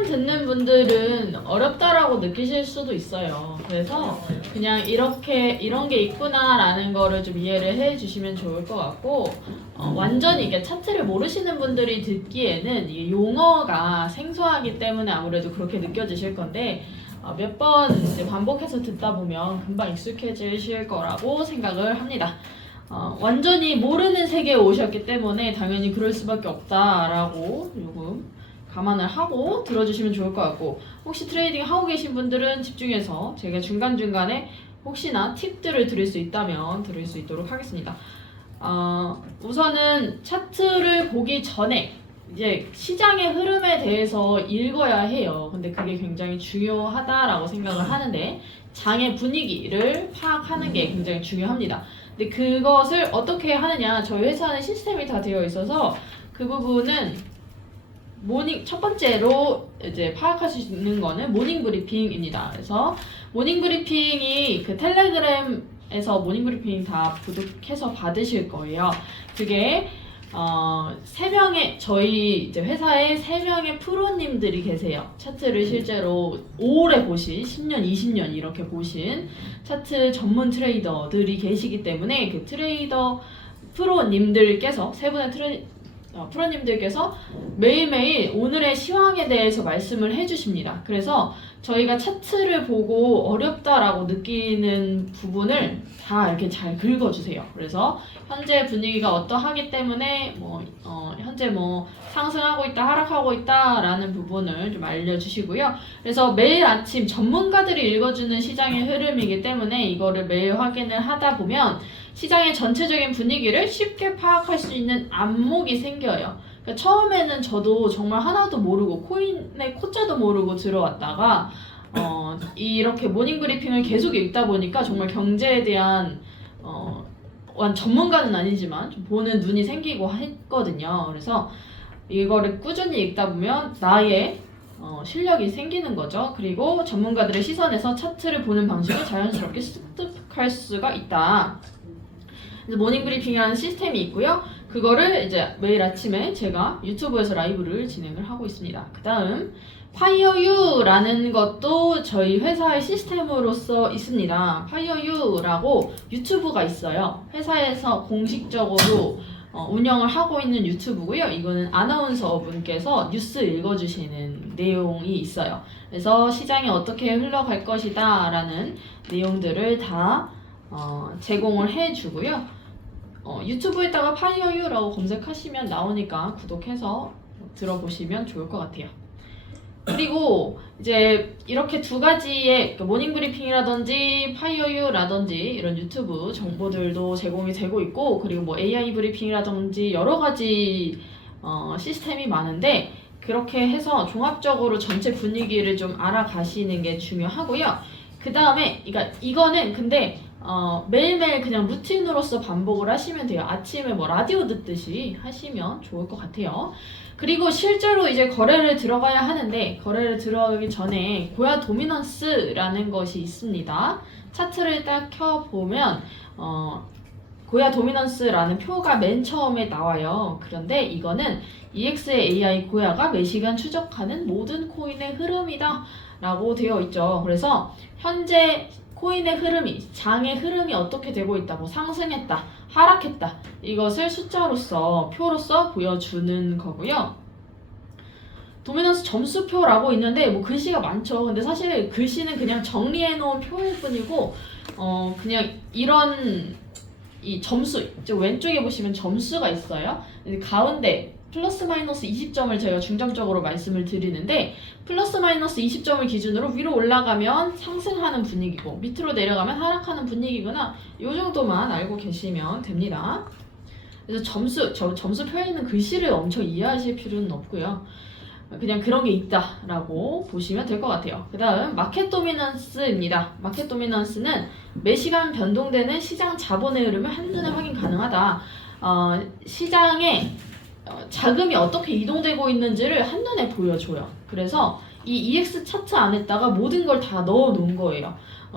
처음 듣는 분들은 어렵다라고 느끼실 수도 있어요. 그래서 그냥 이런 게 있구나라는 거를 좀 이해를 해주시면 좋을 것 같고, 완전히 이게 차트를 모르시는 분들이 듣기에는 이 용어가 생소하기 때문에 아무래도 그렇게 느껴지실 건데, 몇 번 반복해서 듣다 보면 금방 익숙해지실 거라고 생각을 합니다. 완전히 모르는 세계에 오셨기 때문에 당연히 그럴 수밖에 없다라고 조금 감안을 하고 들어주시면 좋을 것 같고, 혹시 트레이딩 하고 계신 분들은 집중해서 제가 중간중간에 혹시나 팁들을 드릴 수 있다면 드릴 수 있도록 하겠습니다. 우선은 차트를 보기 전에 이제 시장의 흐름에 대해서 읽어야 해요. 근데 그게 굉장히 중요하다라고 생각을 하는데, 장의 분위기를 파악하는 게 굉장히 중요합니다. 근데 그것을 어떻게 하느냐, 저희 회사는 시스템이 다 되어 있어서 그 부분은 첫 번째로 이제 파악하실 수 있는 거는 모닝 브리핑입니다. 그래서 모닝 브리핑이 그 텔레그램에서 모닝 브리핑 다 구독해서 받으실 거예요. 그게 3명의 저희 이제 회사에 3명의 프로님들이 계세요. 차트를 실제로 오래 보신 10년, 20년 이렇게 보신 차트 전문 트레이더들이 계시기 때문에 그 트레이더 프로님들께서 세 분의 프로님들께서 매일매일 오늘의 시황에 대해서 말씀을 해주십니다. 그래서 저희가 차트를 보고 어렵다라고 느끼는 부분을 다 이렇게 잘 긁어주세요. 그래서 현재 분위기가 어떠하기 때문에 현재 상승하고 있다, 하락하고 있다라는 부분을 좀 알려주시고요. 그래서 매일 아침 전문가들이 읽어주는 시장의 흐름이기 때문에 이거를 매일 확인을 하다 보면 시장의 전체적인 분위기를 쉽게 파악할 수 있는 안목이 생겨요. 그러니까 처음에는 저도 정말 하나도 모르고 코인의 코자도 모르고 들어왔다가 이렇게 모닝 브리핑을 계속 읽다 보니까 정말 경제에 대한 전문가는 아니지만 좀 보는 눈이 생기고 했거든요. 그래서 이거를 꾸준히 읽다 보면 나의 실력이 생기는 거죠. 그리고 전문가들의 시선에서 차트를 보는 방식을 자연스럽게 습득할 수가 있다. 그래서 모닝 브리핑이라는 시스템이 있고요. 그거를 이제 매일 아침에 제가 유튜브에서 라이브를 진행을 하고 있습니다. 그 다음 파이어유라는 것도 저희 회사의 시스템으로서 있습니다. 파이어유라고 유튜브가 있어요. 회사에서 공식적으로 운영을 하고 있는 유튜브고요. 이거는 아나운서 분께서 뉴스 읽어주시는 내용이 있어요. 그래서 시장이 어떻게 흘러갈 것이다 라는 내용들을 다 제공을 해주고요. 유튜브에다가 파이어유라고 검색하시면 나오니까 구독해서 들어보시면 좋을 것 같아요. 그리고 이제 이렇게 두 가지의 모닝 브리핑이라든지 파이어유라든지 이런 유튜브 정보들도 제공이 되고 있고, 그리고 AI 브리핑이라든지 여러 가지 시스템이 많은데, 그렇게 해서 종합적으로 전체 분위기를 좀 알아가시는 게 중요하고요. 그 다음에 이거는 근데 매일매일 그냥 루틴으로서 반복을 하시면 돼요. 아침에 라디오 듣듯이 하시면 좋을 것 같아요. 그리고 실제로 이제 거래를 들어가야 하는데, 거래를 들어가기 전에 고야 도미넌스라는 것이 있습니다. 차트를 딱 켜보면 고야 도미넌스라는 표가 맨 처음에 나와요. 그런데 이거는 EX의 AI 고야가 매시간 추적하는 모든 코인의 흐름이다 라고 되어 있죠. 그래서 현재 코인의 흐름이, 장의 흐름이 어떻게 되고 있다, 상승했다, 하락했다, 이것을 숫자로서, 표로서 보여주는 거고요. 도미넌스 점수표라고 있는데 글씨가 많죠. 근데 사실 글씨는 그냥 정리해 놓은 표일 뿐이고 그냥 이런 이 점수, 왼쪽에 보시면 점수가 있어요. 가운데 플러스 마이너스 20점을 제가 중점적으로 말씀을 드리는데, 플러스 마이너스 20점을 기준으로 위로 올라가면 상승하는 분위기고 밑으로 내려가면 하락하는 분위기구나, 이 정도만 알고 계시면 됩니다. 그래서 점수표에 있는 글씨를 엄청 이해하실 필요는 없고요. 그냥 그런 게 있다라고 보시면 될 것 같아요. 그 다음 마켓 도미넌스입니다. 마켓 도미넌스는 매시간 변동되는 시장 자본의 흐름을 한눈에 확인 가능하다. 시장에 자금이 어떻게 이동되고 있는지를 한눈에 보여줘요. 그래서 이 EX 차트 안에다가 모든 걸 다 넣어 놓은 거예요.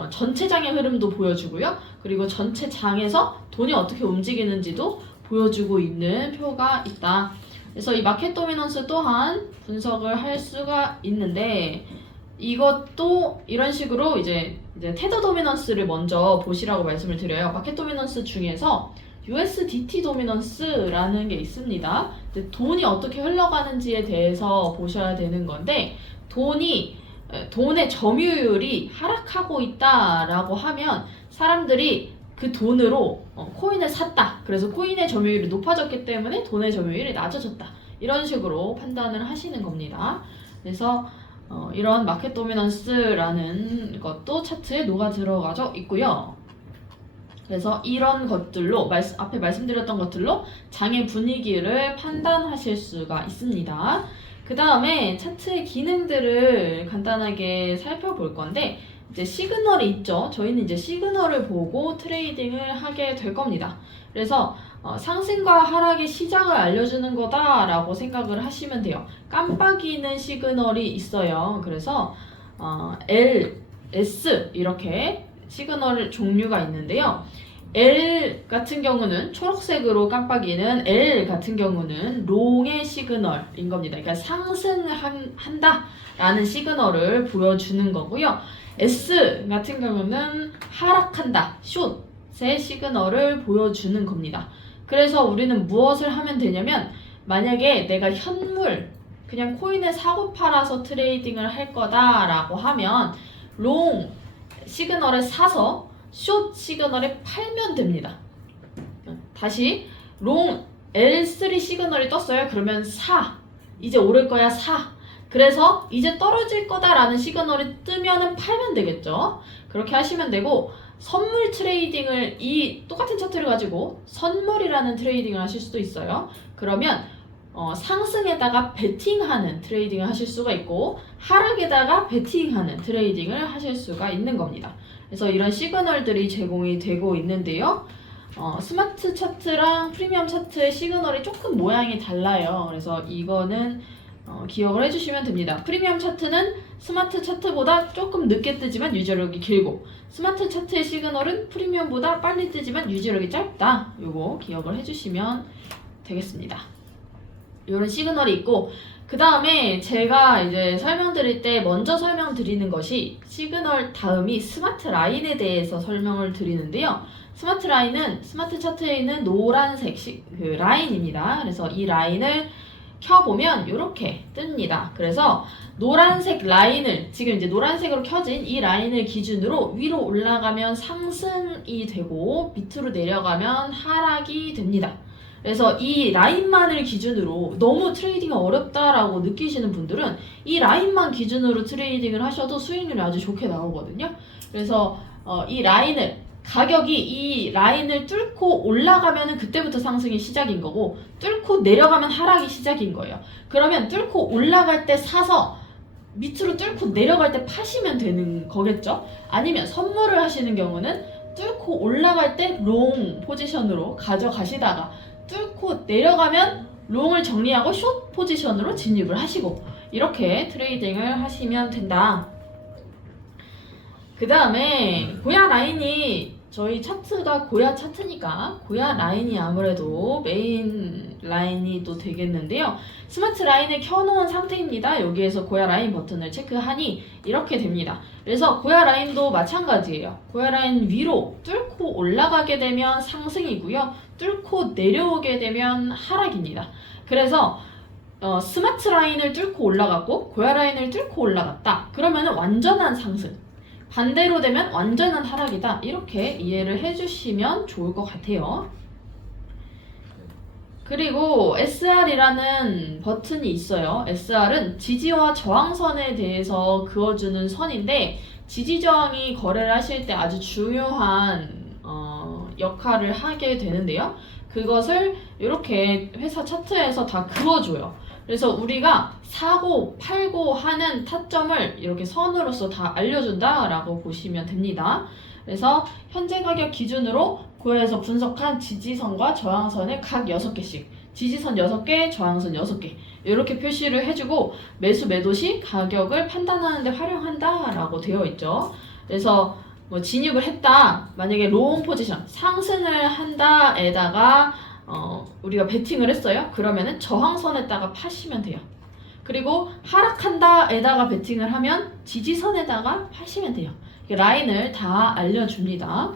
전체 장의 흐름도 보여주고요. 그리고 전체 장에서 돈이 어떻게 움직이는지도 보여주고 있는 표가 있다. 그래서 이 마켓 도미넌스 또한 분석을 할 수가 있는데 이것도 이런 식으로 이제 테더 도미넌스를 먼저 보시라고 말씀을 드려요. 마켓 도미넌스 중에서 USDT 도미넌스라는 게 있습니다. 돈이 어떻게 흘러가는지에 대해서 보셔야 되는 건데 돈의 점유율이 하락하고 있다라고 하면 사람들이 그 돈으로 코인을 샀다. 그래서 코인의 점유율이 높아졌기 때문에 돈의 점유율이 낮아졌다. 이런 식으로 판단을 하시는 겁니다. 그래서 이런 마켓 도미넌스라는 것도 차트에 녹아 들어가져 있고요. 그래서 이런 것들로 앞에 말씀드렸던 것들로 장의 분위기를 판단하실 수가 있습니다. 그 다음에 차트의 기능들을 간단하게 살펴볼 건데 이제 시그널이 있죠. 저희는 이제 시그널을 보고 트레이딩을 하게 될 겁니다. 그래서 상승과 하락의 시작을 알려주는 거다라고 생각을 하시면 돼요. 깜빡이는 시그널이 있어요. 그래서 L, S 이렇게 시그널 종류가 있는데요. L 같은 경우는 초록색으로 깜빡이는 L 같은 경우는 롱의 시그널인 겁니다. 그러니까 상승한다 라는 시그널을 보여주는 거고요. S 같은 경우는 하락한다, 숏의 시그널을 보여주는 겁니다. 그래서 우리는 무엇을 하면 되냐면 만약에 내가 현물, 그냥 코인을 사고 팔아서 트레이딩을 할 거다라고 하면 롱 시그널을 사서 숏 시그널에 팔면 됩니다. 다시 롱 L3 시그널이 떴어요. 그러면 사. 이제 오를 거야 사. 그래서 이제 떨어질 거다라는 시그널이 뜨면은 팔면 되겠죠. 그렇게 하시면 되고 선물 트레이딩을 이 똑같은 차트를 가지고 선물이라는 트레이딩을 하실 수도 있어요. 그러면 상승에다가 베팅하는 트레이딩을 하실 수가 있고 하락에다가 베팅하는 트레이딩을 하실 수가 있는 겁니다. 그래서 이런 시그널들이 제공이 되고 있는데요. 스마트 차트랑 프리미엄 차트의 시그널이 조금 모양이 달라요. 그래서 이거는 기억을 해주시면 됩니다. 프리미엄 차트는 스마트 차트보다 조금 늦게 뜨지만 유지력이 길고 스마트 차트의 시그널은 프리미엄보다 빨리 뜨지만 유지력이 짧다. 요거 기억을 해주시면 되겠습니다. 이런 시그널이 있고 그 다음에 제가 이제 설명드릴 때 먼저 설명드리는 것이 시그널 다음이 스마트 라인에 대해서 설명을 드리는데요. 스마트 라인은 스마트 차트에 있는 노란색 라인입니다. 그래서 이 라인을 켜보면 이렇게 뜹니다. 그래서 노란색 라인을 지금 이제 노란색으로 켜진 이 라인을 기준으로 위로 올라가면 상승이 되고 밑으로 내려가면 하락이 됩니다. 그래서 이 라인만을 기준으로 너무 트레이딩이 어렵다라고 느끼시는 분들은 이 라인만 기준으로 트레이딩을 하셔도 수익률이 아주 좋게 나오거든요. 그래서 가격이 이 라인을 뚫고 올라가면은 그때부터 상승이 시작인 거고 뚫고 내려가면 하락이 시작인 거예요. 그러면 뚫고 올라갈 때 사서 밑으로 뚫고 내려갈 때 파시면 되는 거겠죠? 아니면 선물을 하시는 경우는 뚫고 올라갈 때 롱 포지션으로 가져가시다가 뚫고 내려가면 롱을 정리하고 숏 포지션으로 진입을 하시고 이렇게 트레이딩을 하시면 된다. 그 다음에 고야 라인이 저희 차트가 고야 차트니까 고야 라인이 아무래도 메인 라인이 또 되겠는데요. 스마트 라인을 켜놓은 상태입니다. 여기에서 고야 라인 버튼을 체크하니 이렇게 됩니다. 그래서 고야 라인도 마찬가지예요. 고야 라인 위로 뚫고 올라가게 되면 상승이고요. 뚫고 내려오게 되면 하락입니다. 그래서 스마트 라인을 뚫고 올라갔고 고야 라인을 뚫고 올라갔다. 그러면 완전한 상승. 반대로 되면 완전한 하락이다. 이렇게 이해를 해주시면 좋을 것 같아요. 그리고 SR이라는 버튼이 있어요. SR은 지지와 저항선에 대해서 그어주는 선인데 지지저항이 거래를 하실 때 아주 중요한 역할을 하게 되는데요. 그것을 이렇게 회사 차트에서 다 그어줘요. 그래서 우리가 사고 팔고 하는 타점을 이렇게 선으로서 다 알려준다라고 보시면 됩니다. 그래서 현재 가격 기준으로 고야에서 분석한 지지선과 저항선을 각 6개씩 지지선 6개, 저항선 6개 이렇게 표시를 해주고 매수 매도 시 가격을 판단하는 데 활용한다라고 되어 있죠. 그래서 진입을 했다. 만약에 롱 포지션 상승을 한다에다가 우리가 베팅을 했어요. 그러면은 저항선에다가 파시면 돼요. 그리고 하락한다에다가 베팅을 하면 지지선에다가 파시면 돼요. 라인을 다 알려줍니다.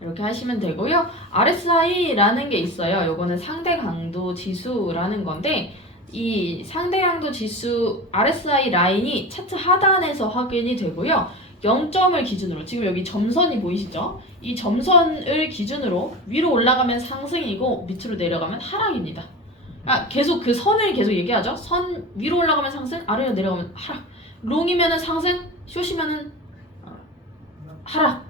이렇게 하시면 되고요. RSI라는 게 있어요. 요거는 상대 강도 지수라는 건데 이 상대 강도 지수 RSI 라인이 차트 하단에서 확인이 되고요. 0점을 기준으로 지금 여기 점선이 보이시죠? 이 점선을 기준으로 위로 올라가면 상승이고 밑으로 내려가면 하락입니다. 계속 그 선을 계속 얘기하죠. 선 위로 올라가면 상승, 아래로 내려가면 하락. 롱이면은 상승, 숏이면은 하락.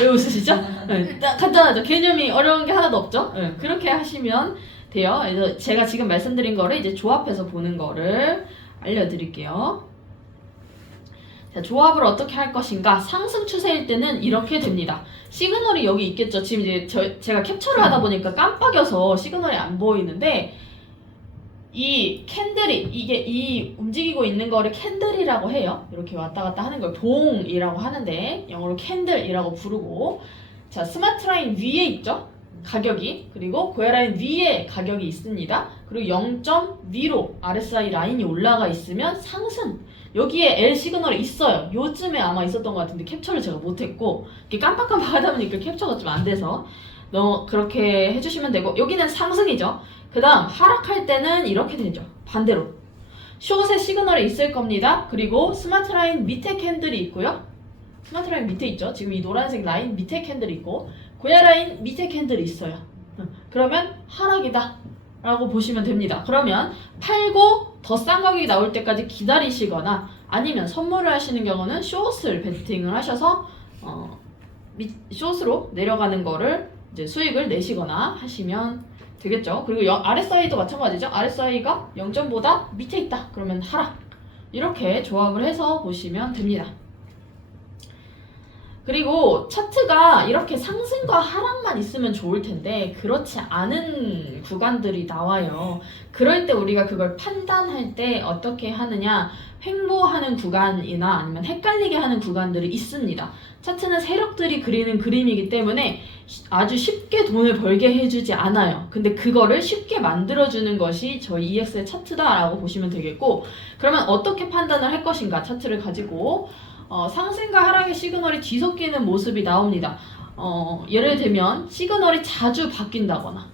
왜 웃으시죠? 네, 간단하죠. 개념이 어려운 게 하나도 없죠. 네, 그렇게 하시면 돼요. 그래서 제가 지금 말씀드린 거를 이제 조합해서 보는 거를 알려드릴게요. 자, 조합을 어떻게 할 것인가? 상승 추세일 때는 이렇게 됩니다. 시그널이 여기 있겠죠. 지금 이제 제가 캡처를 하다 보니까 깜빡여서 시그널이 안 보이는데 이 캔들이 이 움직이고 있는 거를 캔들이라고 해요. 이렇게 왔다 갔다 하는 걸 봉이라고 하는데 영어로 캔들이라고 부르고 자 스마트 라인 위에 있죠. 가격이 그리고 고야 라인 위에 가격이 있습니다. 그리고 0점 위로 RSI 라인이 올라가 있으면 상승 여기에 L 시그널이 있어요. 요즘에 아마 있었던 것 같은데 capture를 제가 못했고 이렇게 깜빡깜빡 하다 보니까 캡처가 좀 안 돼서 그렇게 해주시면 되고 여기는 상승이죠. 그 다음 하락할 때는 이렇게 되죠. 반대로 숏의 시그널이 있을 겁니다. 그리고 스마트 라인 밑에 캔들이 있고요. 스마트 라인 밑에 있죠. 지금 이 노란색 라인 밑에 캔들이 있고 고야 라인 밑에 캔들이 있어요. 그러면 하락이다 라고 보시면 됩니다. 그러면 팔고 더 싼 가격이 나올 때까지 기다리시거나 아니면 선물을 하시는 경우는 숏을 베팅을 하셔서 숏으로 내려가는 거를 이제 수익을 내시거나 하시면 되겠죠. 그리고 RSI도 마찬가지죠. RSI가 0점보다 밑에 있다. 그러면 하락. 이렇게 조합을 해서 보시면 됩니다. 그리고 차트가 이렇게 상승과 하락만 있으면 좋을 텐데 그렇지 않은 구간들이 나와요. 그럴 때 우리가 그걸 판단할 때 어떻게 하느냐 횡보하는 구간이나 아니면 헷갈리게 하는 구간들이 있습니다. 차트는 세력들이 그리는 그림이기 때문에 아주 쉽게 돈을 벌게 해주지 않아요. 근데 그거를 쉽게 만들어주는 것이 저희 EX의 차트다라고 보시면 되겠고 그러면 어떻게 판단을 할 것인가 차트를 가지고 상승과 하락의 시그널이 뒤섞이는 모습이 나옵니다. 예를 들면 시그널이 자주 바뀐다거나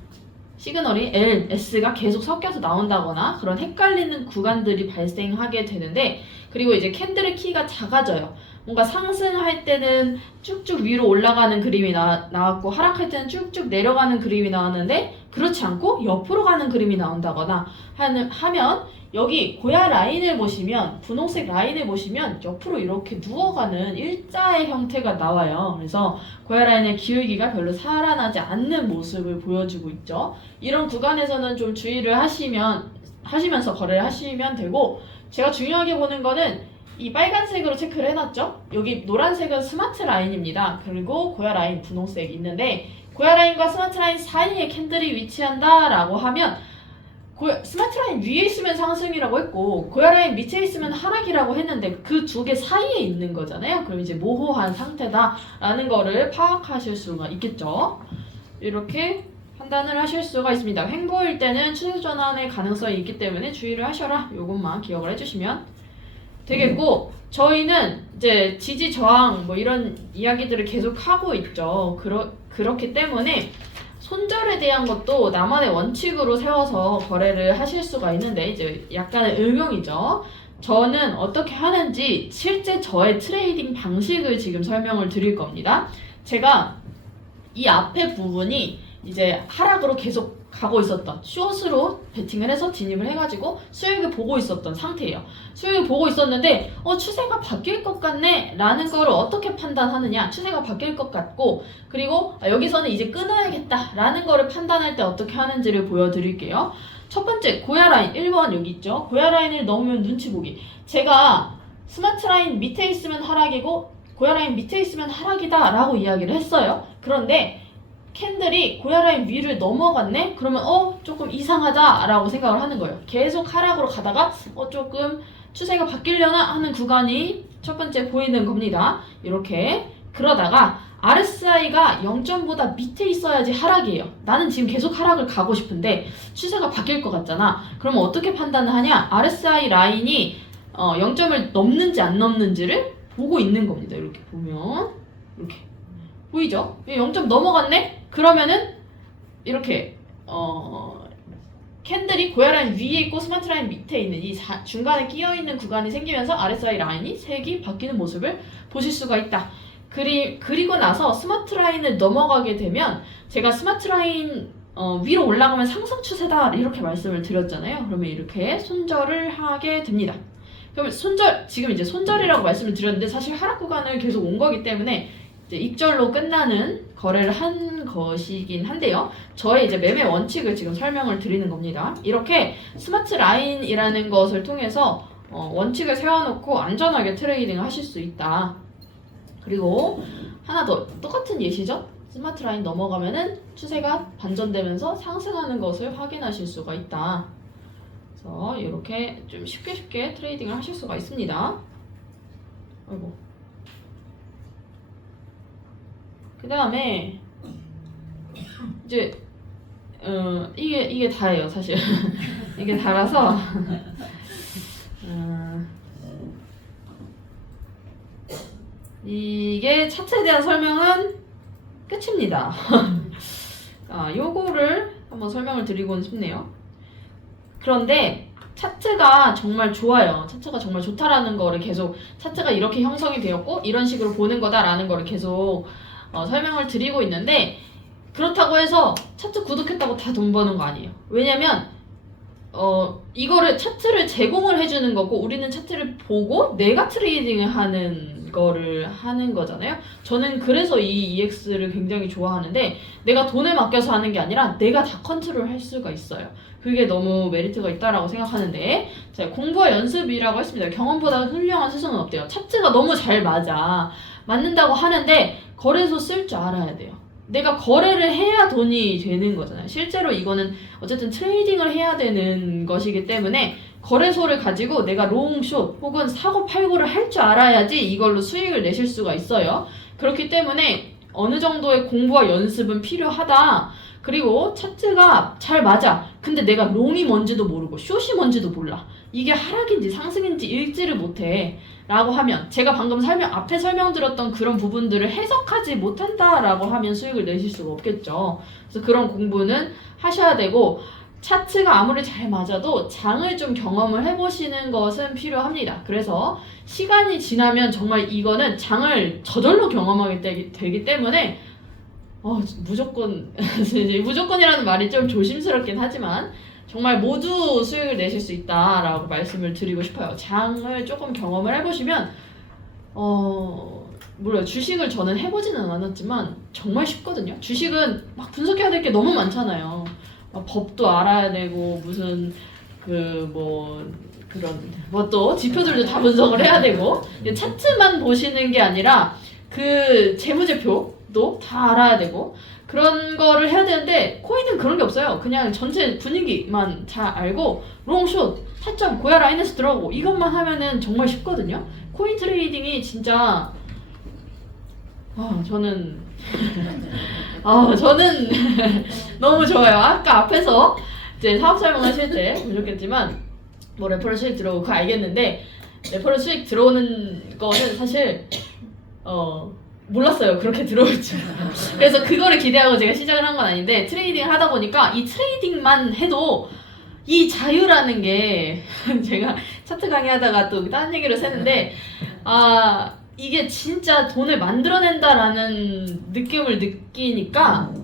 시그널이 L, S가 계속 섞여서 나온다거나 그런 헷갈리는 구간들이 발생하게 되는데 그리고 이제 캔들의 키가 작아져요. 뭔가 상승할 때는 쭉쭉 위로 올라가는 그림이 나왔고 하락할 때는 쭉쭉 내려가는 그림이 나왔는데 그렇지 않고 옆으로 가는 그림이 나온다거나 하면 여기 고야 라인을 보시면 분홍색 라인을 보시면 옆으로 이렇게 누워가는 일자의 형태가 나와요. 그래서 고야 라인의 기울기가 별로 살아나지 않는 모습을 보여주고 있죠. 이런 구간에서는 좀 주의를 하시면서 거래를 하시면 되고 제가 중요하게 보는 거는 이 빨간색으로 체크를 해놨죠. 여기 노란색은 스마트 라인입니다. 그리고 고야 라인 분홍색이 있는데 고야 라인과 스마트 라인 사이에 캔들이 위치한다 라고 하면 스마트 라인 위에 있으면 상승이라고 했고 고야 라인 밑에 있으면 하락이라고 했는데 그 두 개 사이에 있는 거잖아요. 그럼 이제 모호한 상태다라는 거를 파악하실 수가 있겠죠. 이렇게 판단을 하실 수가 있습니다. 횡보일 때는 추세 전환의 가능성이 있기 때문에 주의를 하셔라. 이것만 기억을 해주시면 되겠고 저희는 이제 지지 저항 뭐 이런 이야기들을 계속 하고 있죠. 그렇기 때문에 손절에 대한 것도 나만의 원칙으로 세워서 거래를 하실 수가 있는데 이제 약간의 응용이죠. 저는 어떻게 하는지 실제 저의 트레이딩 방식을 지금 설명을 드릴 겁니다. 제가 이 앞에 부분이 이제 하락으로 계속 가고 있었던 숏으로 베팅을 해서 진입을 해가지고 수익을 보고 있었던 상태예요. 수익을 보고 있었는데 추세가 바뀔 것 같네 라는 거를 어떻게 판단하느냐 추세가 바뀔 것 같고 그리고 여기서는 이제 끊어야겠다 라는 거를 판단할 때 어떻게 하는지를 보여드릴게요. 첫 번째 고야 라인 1번 여기 있죠. 고야 라인을 넘으면 눈치 보기. 제가 스마트 라인 밑에 있으면 하락이고 고야 라인 밑에 있으면 하락이다 라고 이야기를 했어요. 그런데 캔들이 고야 라인 위를 넘어갔네? 그러면 조금 이상하다 라고 생각을 하는 거예요. 계속 하락으로 가다가 조금 추세가 바뀌려나 하는 구간이 첫 번째 보이는 겁니다. 이렇게 그러다가 RSI가 0점보다 밑에 있어야지 하락이에요. 나는 지금 계속 하락을 가고 싶은데 추세가 바뀔 것 같잖아. 그러면 어떻게 판단을 하냐? RSI 라인이 0점을 넘는지 안 넘는지를 보고 있는 겁니다. 이렇게 보면 이렇게 보이죠? 0점 넘어갔네? 그러면은 이렇게 캔들이 고야 라인 위에 있고 스마트 라인 밑에 있는 이 중간에 끼어 있는 구간이 생기면서 RSI 라인이 색이 바뀌는 모습을 보실 수가 있다. 그리고 나서 스마트 라인을 넘어가게 되면 제가 스마트 라인 위로 올라가면 상승 추세다 이렇게 말씀을 드렸잖아요. 그러면 이렇게 손절을 하게 됩니다. 그러면 지금 이제 손절이라고 말씀을 드렸는데 사실 하락 구간을 계속 온 거기 때문에 이제 익절로 끝나는 거래를 한 것이긴 한데요. 저의 이제 매매 원칙을 지금 설명을 드리는 겁니다. 이렇게 스마트 라인이라는 것을 통해서 원칙을 세워놓고 안전하게 트레이딩을 하실 수 있다. 그리고 하나 더 똑같은 예시죠. 스마트 라인 넘어가면은 추세가 반전되면서 상승하는 것을 확인하실 수가 있다. 그래서 이렇게 좀 쉽게 트레이딩을 하실 수가 있습니다. 아이고. 그 다음에 이제 이게 다예요 사실. 이게 다라서 이게 차트에 대한 설명은 끝입니다. 요거를 한번 설명을 드리고는 싶네요. 그런데 차트가 정말 좋아요. 차트가 정말 좋다라는 거를 계속 차트가 이렇게 형성이 되었고 이런 식으로 보는 거다라는 거를 계속 설명을 드리고 있는데 그렇다고 해서 차트 구독했다고 다 돈 버는 거 아니에요. 왜냐면 이거를 차트를 제공을 해주는 거고 우리는 차트를 보고 내가 트레이딩을 하는 거를 하는 거잖아요. 저는 그래서 이 EX를 굉장히 좋아하는데 내가 돈을 맡겨서 하는 게 아니라 내가 다 컨트롤 할 수가 있어요. 그게 너무 메리트가 있다라고 생각하는데 자, 공부와 연습이라고 했습니다. 경험보다 훌륭한 스승은 없대요. 차트가 너무 잘 맞는다고 하는데 거래소 쓸 줄 알아야 돼요. 내가 거래를 해야 돈이 되는 거잖아요. 실제로 이거는 어쨌든 트레이딩을 해야 되는 것이기 때문에 거래소를 가지고 내가 롱숏 혹은 사고 팔고를 할 줄 알아야지 이걸로 수익을 내실 수가 있어요. 그렇기 때문에 어느 정도의 공부와 연습은 필요하다. 그리고 차트가 잘 맞아. 근데 내가 롱이 뭔지도 모르고 숏이 뭔지도 몰라. 이게 하락인지 상승인지 읽지를 못해. 라고 하면 제가 방금 앞에 설명드렸던 그런 부분들을 해석하지 못한다라고 하면 수익을 내실 수가 없겠죠. 그래서 그런 공부는 하셔야 되고 차트가 아무리 잘 맞아도 장을 좀 경험을 해보시는 것은 필요합니다. 그래서 시간이 지나면 정말 이거는 장을 저절로 경험하게 되기 때문에 무조건이라는 말이 좀 조심스럽긴 하지만 정말 모두 수익을 내실 수 있다라고 말씀을 드리고 싶어요. 장을 조금 경험을 해보시면 물론 주식을 저는 해보지는 않았지만 정말 쉽거든요. 주식은 막 분석해야 될 게 너무 많잖아요. 막 법도 알아야 되고 무슨 또 지표들도 다 분석을 해야 되고 차트만 보시는 게 아니라 그 재무제표도 다 알아야 되고 그런 거를 해야 되는데 코인은 그런 게 없어요. 그냥 전체 분위기만 잘 알고 롱숏, 타점, 고야 라인에서 들어가고 이것만 하면은 정말 쉽거든요. 코인 트레이딩이 진짜 저는 너무 좋아요. 아까 앞에서 이제 사업 설명하실 때 보셨겠지만 뭐 레퍼럴 수익 들어오고 그거 알겠는데 레퍼럴 수익 들어오는 거는 사실 몰랐어요. 그렇게 들어올 줄. 그래서 그거를 기대하고 제가 시작을 한 건 아닌데 트레이딩을 하다 보니까 이 트레이딩만 해도 이 자유라는 게 제가 차트 강의하다가 또 다른 얘기를 새는데 이게 진짜 돈을 만들어낸다라는 느낌을 느끼니까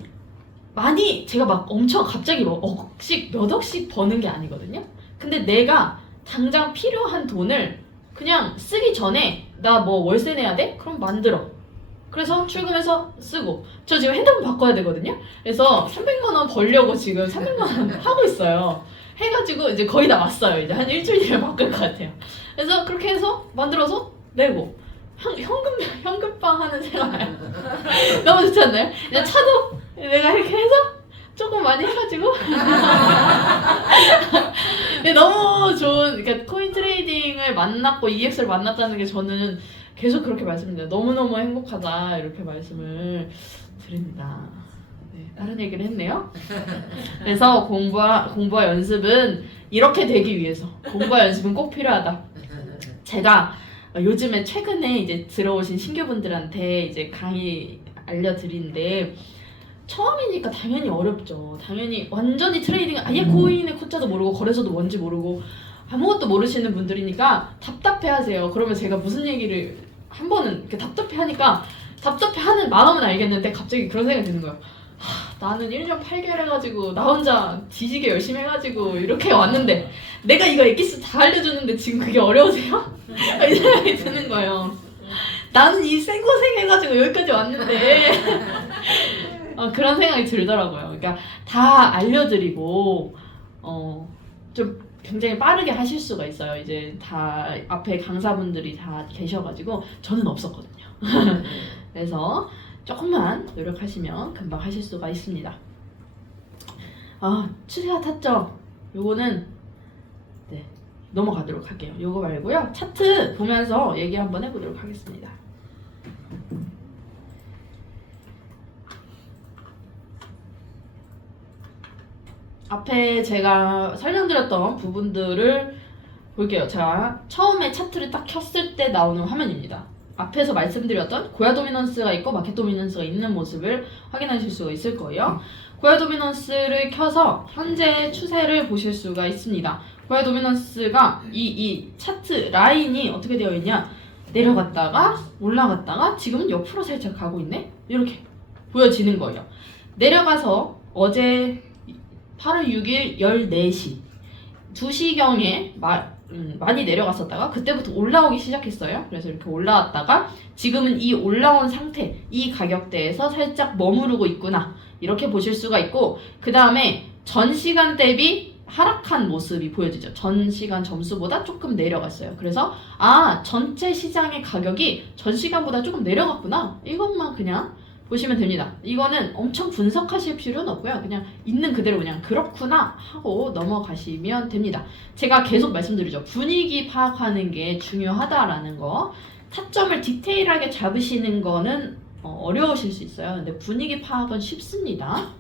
많이 제가 막 엄청 갑자기 몇 억씩 버는 게 아니거든요. 근데 내가 당장 필요한 돈을 그냥 쓰기 전에 나 뭐 월세 내야 돼? 그럼 만들어. 그래서 출금해서 쓰고 저 지금 핸드폰 바꿔야 되거든요. 그래서 300만 원 벌려고 지금 300만 원 하고 있어요. 해가지고 이제 거의 다 왔어요. 이제 한 일주일 뒤에 바꿀 것 같아요. 그래서 그렇게 해서 만들어서 내고 현금방 하는 생활 너무 좋지 않나요? 이제 차도 내가 이렇게 해서 조금 많이 해가지고 너무 좋은 그러니까 코인 트레이딩을 만났고 EX를 만났다는 게 저는 계속 그렇게 말씀드려요. 너무너무 행복하다 이렇게 말씀을 드립니다. 네, 다른 얘기를 했네요. 그래서 공부와 연습은 이렇게 되기 위해서 공부와 연습은 꼭 필요하다. 제가 요즘에 최근에 이제 들어오신 신규분들한테 이제 강의 알려드리는데 처음이니까 당연히 어렵죠. 당연히 완전히 트레이딩 아예 코인의 코자도 모르고 거래소도 뭔지 모르고 아무것도 모르시는 분들이니까 답답해하세요. 그러면 제가 무슨 얘기를 한 번은 이렇게 답답해하니까 답답해하는 마음은 알겠는데 갑자기 그런 생각이 드는 거예요. 나는 1년 8개월 해가지고 나 혼자 뒤지게 열심히 해가지고 이렇게 왔는데 내가 이거 엑기스 다 알려줬는데 지금 그게 어려우세요? 이 생각이 드는 거예요. 나는 이 생고생 해가지고 여기까지 왔는데 그런 생각이 들더라고요. 그러니까 다 알려드리고 좀 굉장히 빠르게 하실 수가 있어요. 이제 다 앞에 강사분들이 다 계셔가지고 저는 없었거든요. 그래서 조금만 노력하시면 금방 하실 수가 있습니다. 추세가 탔죠? 요거는 네, 넘어가도록 할게요. 요거 말고요. 차트 보면서 얘기 한번 해보도록 하겠습니다. 앞에 제가 설명드렸던 부분들을 볼게요. 자, 처음에 차트를 딱 켰을 때 나오는 화면입니다. 앞에서 말씀드렸던 고야 도미넌스가 있고 마켓 도미넌스가 있는 모습을 확인하실 수가 있을 거예요. 고야 도미넌스를 켜서 현재 추세를 보실 수가 있습니다. 고야 도미넌스가 이 차트 라인이 어떻게 되어 있냐? 내려갔다가 올라갔다가 지금은 옆으로 살짝 가고 있네? 이렇게 보여지는 거예요. 내려가서 어제 8월 6일 14시 2시경에 많이 내려갔었다가 그때부터 올라오기 시작했어요. 그래서 이렇게 올라왔다가 지금은 이 올라온 상태, 이 가격대에서 살짝 머무르고 있구나 이렇게 보실 수가 있고, 그 다음에 전 시간 대비 하락한 모습이 보여지죠. 전 시간 점수보다 조금 내려갔어요. 그래서 전체 시장의 가격이 전 시간보다 조금 내려갔구나, 이것만 그냥 보시면 됩니다. 이거는 엄청 분석하실 필요는 없고요. 그냥 있는 그대로 그냥 그렇구나 하고 넘어가시면 됩니다. 제가 계속 말씀드리죠. 분위기 파악하는 게 중요하다라는 거. 타점을 디테일하게 잡으시는 거는 어려우실 수 있어요. 근데 분위기 파악은 쉽습니다.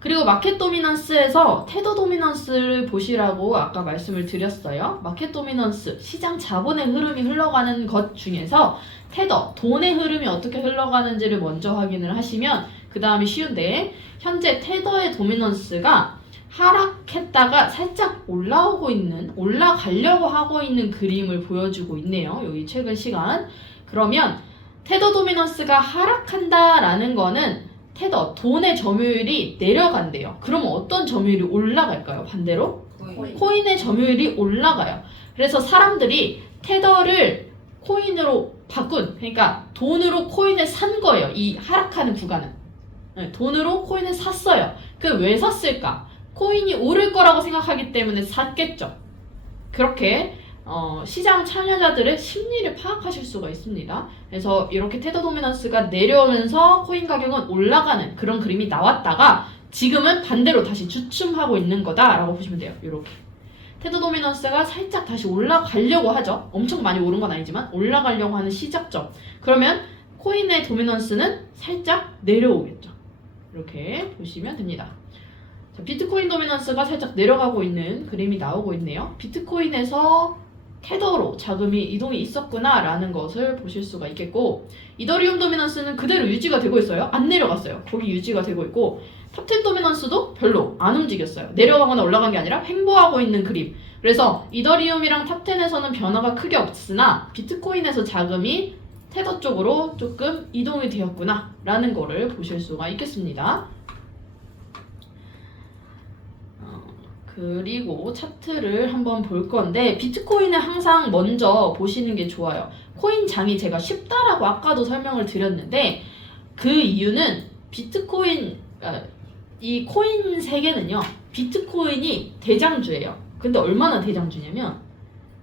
그리고 마켓 도미넌스에서 테더 도미넌스를 보시라고 아까 말씀을 드렸어요. 마켓 도미넌스, 시장 자본의 흐름이 흘러가는 것 중에서 테더, 돈의 흐름이 어떻게 흘러가는지를 먼저 확인을 하시면 그 다음이 쉬운데, 현재 테더의 도미넌스가 하락했다가 살짝 올라가려고 하고 있는 그림을 보여주고 있네요. 여기 최근 시간. 그러면 테더 도미넌스가 하락한다라는 거는 테더, 돈의 점유율이 내려간대요. 그럼 어떤 점유율이 올라갈까요? 반대로? 코인의 점유율이 올라가요. 그래서 사람들이 테더를 코인으로 그러니까 돈으로 코인을 산 거예요. 이 하락하는 구간은. 네, 돈으로 코인을 샀어요. 왜 샀을까? 코인이 오를 거라고 생각하기 때문에 샀겠죠. 그렇게 시장 참여자들의 심리를 파악하실 수가 있습니다. 그래서 이렇게 테더 도미넌스가 내려오면서 코인 가격은 올라가는 그런 그림이 나왔다가 지금은 반대로 다시 주춤하고 있는 거다라고 보시면 돼요. 이렇게 테더 도미넌스가 살짝 다시 올라가려고 하죠. 엄청 많이 오른 건 아니지만 올라가려고 하는 시작점. 그러면 코인의 도미넌스는 살짝 내려오겠죠. 이렇게 보시면 됩니다. 자, 비트코인 도미넌스가 살짝 내려가고 있는 그림이 나오고 있네요. 비트코인에서 테더로 자금이 이동이 있었구나 라는 것을 보실 수가 있겠고, 이더리움 도미넌스는 그대로 유지가 되고 있어요. 안 내려갔어요. 거기 유지가 되고 있고, 탑10 도미넌스도 별로 안 움직였어요. 내려가거나 올라간 게 아니라 횡보하고 있는 그림. 그래서 이더리움이랑 탑10에서는 변화가 크게 없으나 비트코인에서 자금이 테더 쪽으로 조금 이동이 되었구나 라는 거를 보실 수가 있겠습니다. 그리고 차트를 한번 볼 건데, 비트코인을 항상 먼저 보시는 게 좋아요. 코인 장이 제가 쉽다라고 아까도 설명을 드렸는데, 그 이유는 비트코인, 이 코인 세계는요, 비트코인이 대장주예요. 근데 얼마나 대장주냐면,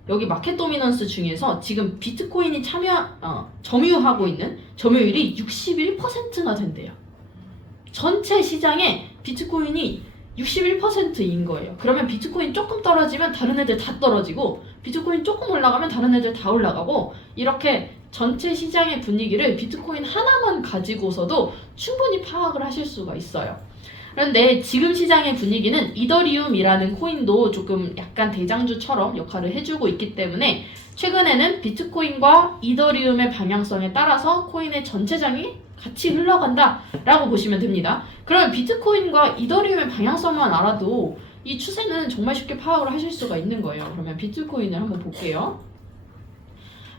여기 마켓 도미넌스 중에서 지금 비트코인이 점유하고 있는 점유율이 61%나 된대요. 전체 시장에 비트코인이 61%인 거예요. 그러면 비트코인 조금 떨어지면 다른 애들 다 떨어지고, 비트코인 조금 올라가면 다른 애들 다 올라가고 이렇게 전체 시장의 분위기를 비트코인 하나만 가지고서도 충분히 파악을 하실 수가 있어요. 그런데 지금 시장의 분위기는 이더리움이라는 코인도 조금 약간 대장주처럼 역할을 해주고 있기 때문에 최근에는 비트코인과 이더리움의 방향성에 따라서 코인의 전체장이 같이 흘러간다 라고 보시면 됩니다. 그러면 비트코인과 이더리움의 방향성만 알아도 이 추세는 정말 쉽게 파악을 하실 수가 있는 거예요. 그러면 비트코인을 한번 볼게요.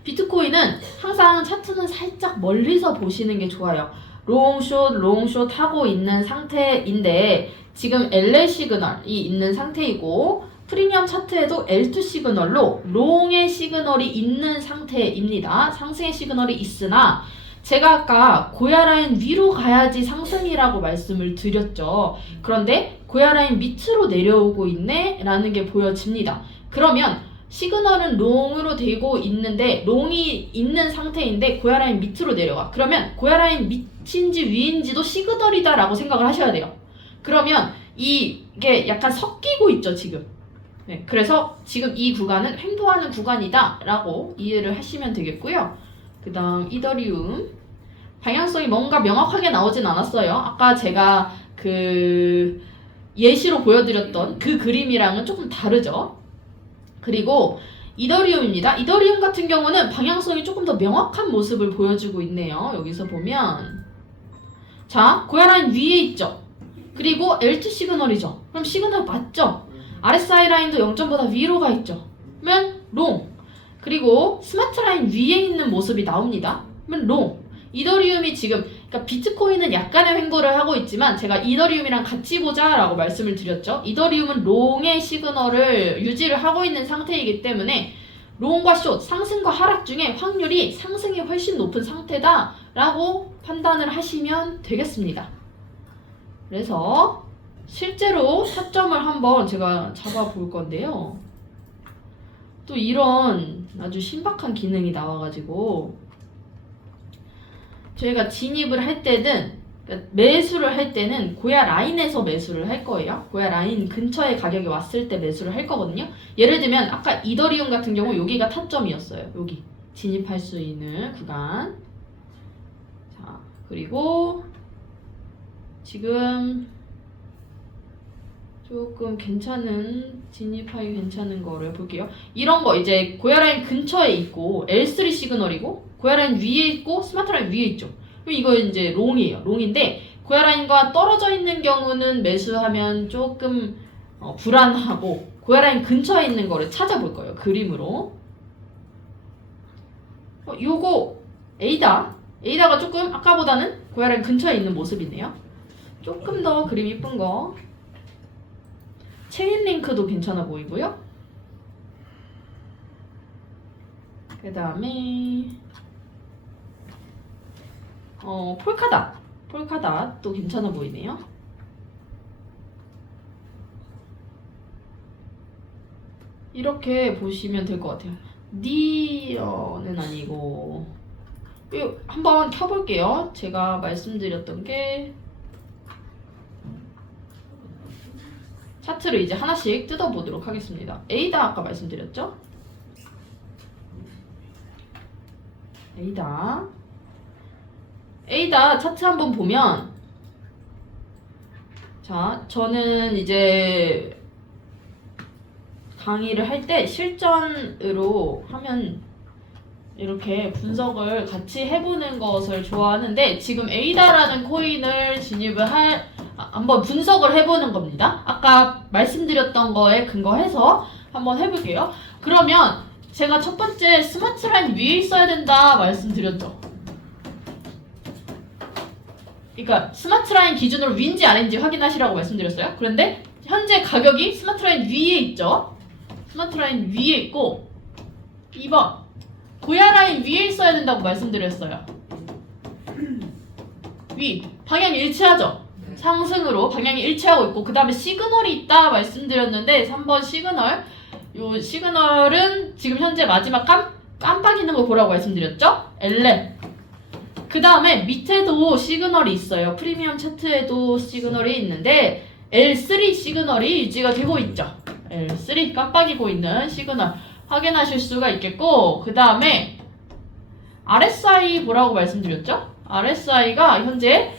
비트코인은 항상 차트는 살짝 멀리서 보시는 게 좋아요. 롱숏 하고 있는 상태인데 지금 LA 시그널이 있는 상태이고 프리미엄 차트에도 L2 시그널로 롱의 시그널이 있는 상태입니다. 상승의 시그널이 있으나 제가 아까 고야라인 위로 가야지 상승이라고 말씀을 드렸죠. 그런데 고야라인 밑으로 내려오고 있네 라는 게 보여집니다. 그러면 시그널은 롱으로 되고 있는데 롱이 있는 상태인데 고야라인 밑으로 내려가. 그러면 고야라인 밑인지 위인지도 시그널이다 라고 생각을 하셔야 돼요. 그러면 이게 약간 섞이고 있죠 지금. 네, 그래서 지금 이 구간은 횡보하는 구간이다 라고 이해를 하시면 되겠고요. 그 다음 이더리움 방향성이 뭔가 명확하게 나오진 않았어요. 아까 제가 그 예시로 보여드렸던 그 그림이랑은 조금 다르죠. 그리고 이더리움입니다. 이더리움 같은 경우는 방향성이 조금 더 명확한 모습을 보여주고 있네요. 여기서 보면 자, 고야라인 위에 있죠. 그리고 L2 시그널이죠. 그럼 시그널 맞죠? RSI 라인도 0점보다 위로 가 있죠. 그러면 롱. 그리고 스마트 라인 위에 있는 모습이 나옵니다. 그러면 롱. 이더리움이 지금 그러니까 비트코인은 약간의 횡보를 하고 있지만 제가 이더리움이랑 같이 보자라고 말씀을 드렸죠. 이더리움은 롱의 시그널을 유지를 하고 있는 상태이기 때문에 롱과 숏, 상승과 하락 중에 확률이 상승이 훨씬 높은 상태다라고 판단을 하시면 되겠습니다. 그래서 실제로 타점을 한번 제가 잡아볼 건데요. 또 이런 아주 신박한 기능이 나와가지고 저희가 진입을 할 때는 그러니까 매수를 할 때는 고야 라인에서 매수를 할 거예요. 고야 라인 근처에 가격이 왔을 때 매수를 할 거거든요. 예를 들면 아까 이더리움 같은 경우 여기가 타점이었어요. 여기 진입할 수 있는 구간. 자, 그리고 지금 조금 괜찮은 진입하기 괜찮은 거를 볼게요. 이런 거 이제 고야 라인 근처에 있고 L3 시그널이고 고야 라인 위에 있고 스마트 라인 위에 있죠. 그럼 이거 이제 롱이에요. 롱인데 고야 라인과 떨어져 있는 경우는 매수하면 조금 불안하고 고야 라인 근처에 있는 거를 찾아볼 거예요. 그림으로. 요거 에이다가 조금 아까보다는 고야 라인 근처에 있는 모습이네요. 조금 더 그림 이쁜 거. 체인링크도 괜찮아 보이고요. 그 다음에 폴카닷도 괜찮아 보이네요. 이렇게 보시면 될 것 같아요. 니어는 아니고 한번 켜볼게요. 제가 말씀드렸던 게 차트를 이제 하나씩 뜯어보도록 하겠습니다. 에이다 아까 말씀드렸죠? 에이다 차트 한번 보면 자, 저는 이제 강의를 할 때 실전으로 하면 이렇게 분석을 같이 해보는 것을 좋아하는데 지금 에이다라는 코인을 진입을 한번 분석을 해보는 겁니다. 아까 말씀드렸던 거에 근거해서 한번 해볼게요. 그러면 제가 첫 번째 스마트 라인 위에 있어야 된다 말씀드렸죠. 그러니까 스마트 라인 기준으로 위인지 아래인지 확인하시라고 말씀드렸어요. 그런데 현재 가격이 스마트 라인 위에 있죠. 스마트 라인 위에 있고 2번 고야 라인 위에 있어야 된다고 말씀드렸어요. 위 방향이 일치하죠. 상승으로 방향이 일치하고 있고 그 다음에 시그널이 있다 말씀드렸는데 3번 시그널 요 시그널은 지금 현재 마지막 깜빡 있는 거 보라고 말씀드렸죠? LM 그 다음에 밑에도 시그널이 있어요. 프리미엄 차트에도 시그널이 있는데 L3 시그널이 유지가 되고 있죠. L3 깜빡이고 있는 시그널 확인하실 수가 있겠고, 그 다음에 RSI 보라고 말씀드렸죠? RSI가 현재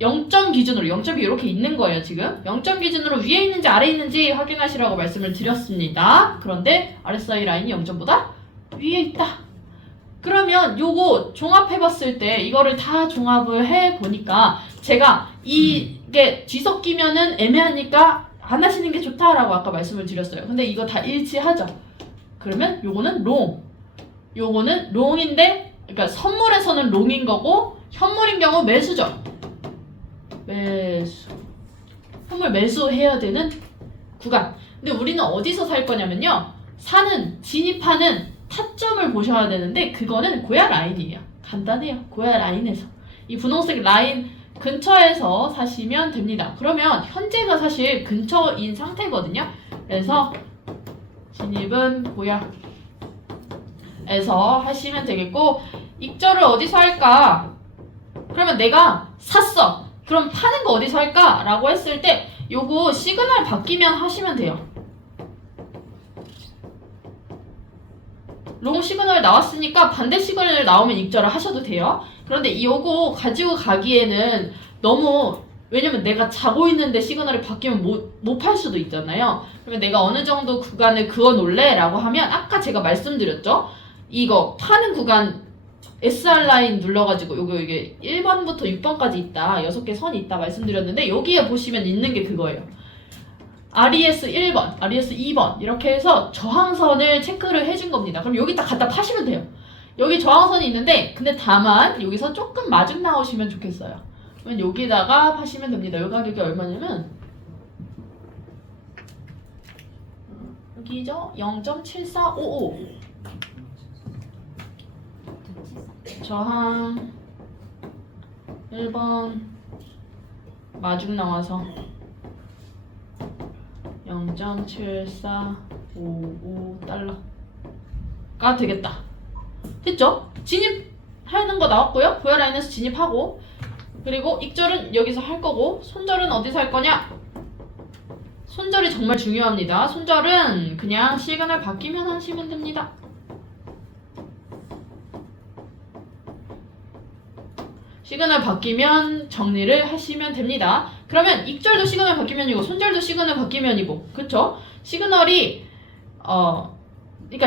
0점 기준으로 0점이 이렇게 있는 거예요. 지금 0점 기준으로 위에 있는지 아래에 있는지 확인하시라고 말씀을 드렸습니다. 그런데 RSI 라인이 0점보다 위에 있다. 그러면 요거 종합해봤을 때 이거를 다 종합을 해보니까 제가 이게 뒤섞이면은 애매하니까 안 하시는 게 좋다라고 아까 말씀을 드렸어요. 근데 이거 다 일치하죠. 그러면 요거는 롱, 요거는 롱인데, 그러니까 선물에서는 롱인 거고 현물인 경우 매수죠. 매수. 현물 매수해야 되는 구간. 근데 우리는 어디서 살 거냐면요. 진입하는 타점을 보셔야 되는데 그거는 고야 라인이에요. 간단해요. 고야 라인에서. 이 분홍색 라인 근처에서 사시면 됩니다. 그러면 현재가 사실 근처인 상태거든요. 그래서 진입은 고야에서 하시면 되겠고, 익절을 어디서 할까? 그러면 내가 샀어. 그럼 파는 거 어디서 할까? 라고 했을 때 요거 시그널 바뀌면 하시면 돼요. 롱 시그널 나왔으니까 반대 시그널 나오면 익절을 하셔도 돼요. 그런데 요거 가지고 가기에는 너무, 왜냐면 내가 자고 있는데 시그널이 바뀌면 못 팔 수도 있잖아요. 그러면 내가 어느 정도 구간을 그어 놓을래? 라고 하면 아까 제가 말씀드렸죠? 이거 파는 구간 SR 라인 눌러가지고 이게 1번부터 6번까지 있다. 6개 선이 있다 말씀드렸는데 여기에 보시면 있는 게 그거예요. RES 1번, RES 2번 이렇게 해서 저항선을 체크를 해준 겁니다. 그럼 여기다 갖다 파시면 돼요. 여기 저항선이 있는데 근데 다만 여기서 조금 마중 나오시면 좋겠어요. 그러면 여기다가 파시면 됩니다. 이 가격이 얼마냐면 여기죠? 0.7455 저항 1번 마중 나와서 0.7455달러가 되겠다. 됐죠? 진입하는 거 나왔고요. 고야 라인에서 진입하고, 그리고 익절은 여기서 할 거고, 손절은 어디서 할 거냐? 손절이 정말 중요합니다. 손절은 그냥 시그널 바뀌면 하시면 됩니다. 시그널 바뀌면 정리를 하시면 됩니다. 그러면 익절도 시그널 바뀌면이고 손절도 시그널 바뀌면이고, 그쵸? 시그널이 그러니까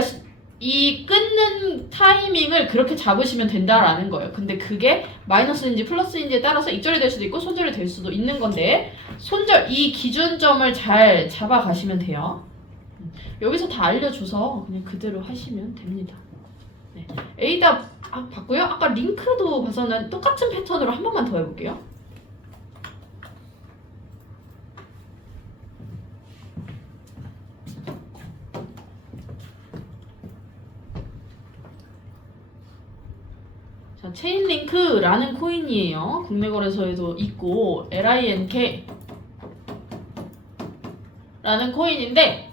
이 끊는 타이밍을 그렇게 잡으시면 된다라는 거예요. 근데 그게 마이너스인지 플러스인지에 따라서 익절이 될 수도 있고 손절이 될 수도 있는 건데, 손절 이 기준점을 잘 잡아가시면 돼요. 여기서 다 알려줘서 그냥 그대로 하시면 됩니다. 네. 에이다 봤고요. 아까 링크도 봐서는 똑같은 패턴으로 한 번만 더 해볼게요. 자, 체인링크라는 코인이에요. 국내 거래소에도 있고 LINK 라는 코인인데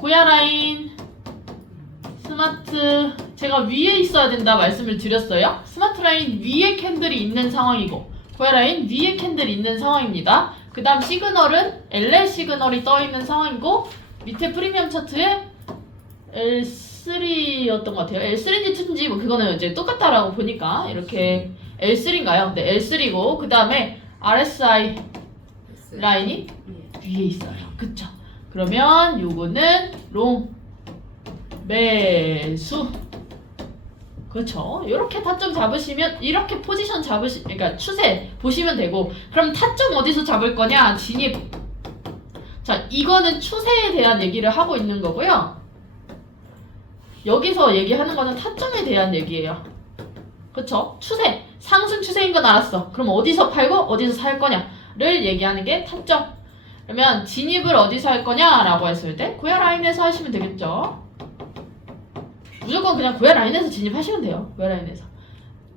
고야라인 스마트, 제가 위에 있어야 된다 말씀을 드렸어요. 스마트 라인 위에 캔들이 있는 상황이고 고야 라인 위에 캔들이 있는 상황입니다. 그 다음 시그널은 LL 시그널이 떠 있는 상황이고, 밑에 프리미엄 차트에 L3였던 것 같아요. L3인지 2인지 뭐 그거는 이제 똑같다라고 보니까 이렇게 L3인가요? 네, L3고 그 다음에 RSI 라인이 위에 있어요. 그쵸? 그러면 요거는 롱 매수. 그렇죠. 이렇게 타점 잡으시면, 이렇게 포지션 그러니까 추세 보시면 되고, 그럼 타점 어디서 잡을 거냐? 진입. 자, 이거는 추세에 대한 얘기를 하고 있는 거고요. 여기서 얘기하는 거는 타점에 대한 얘기예요. 그렇죠? 추세. 상승 추세인 건 알았어. 그럼 어디서 팔고 어디서 살 거냐를 얘기하는 게 타점. 그러면 진입을 어디서 할 거냐라고 했을 때 고야 라인에서 하시면 되겠죠. 무조건 그냥 고야 라인에서 진입하시면 돼요. 고야 라인에서.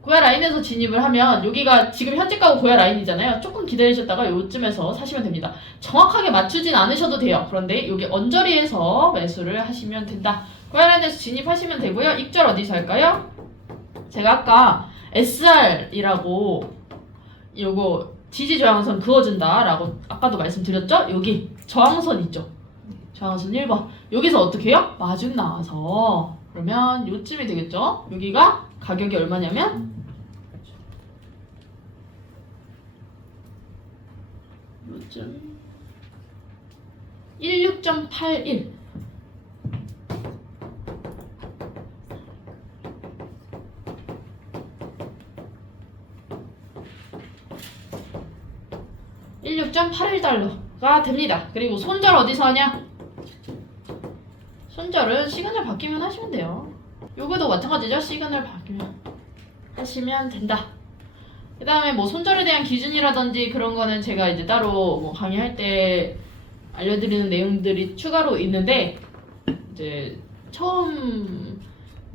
고야 라인에서 진입을 하면 여기가 지금 현재가고 고야 라인이잖아요. 조금 기다리셨다가 요쯤에서 사시면 됩니다. 정확하게 맞추진 않으셔도 돼요. 그런데 여기 언저리에서 매수를 하시면 된다. 고야 라인에서 진입하시면 되고요. 익절 어디서 할까요? 제가 아까 SR이라고 요거 지지 저항선 그어준다 라고 아까도 말씀드렸죠? 여기 저항선 있죠? 저항선 1번. 여기서 어떻게 해요? 마중 나와서 그러면 요쯤이 되겠죠? 여기가 가격이 얼마냐면 요쯤 16.81 16.81달러가 됩니다. 그리고 손절 어디서 하냐? 손절은 시그널 바뀌면 하시면 돼요. 요거도 마찬가지죠. 시그널 바뀌면 하시면 된다. 그 다음에 뭐 손절에 대한 기준이라든지 그런 거는 제가 이제 따로 뭐 강의할 때 알려드리는 내용들이 추가로 있는데 이제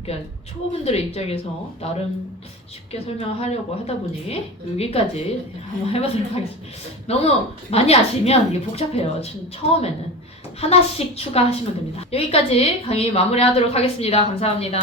그러니까 초보분들의 입장에서 나름 쉽게 설명하려고 하다 보니 여기까지 한번 해보도록 하겠습니다. 너무 많이 아시면 이게 복잡해요. 처음에는 하나씩 추가하시면 됩니다. 여기까지 강의 마무리하도록 하겠습니다. 감사합니다.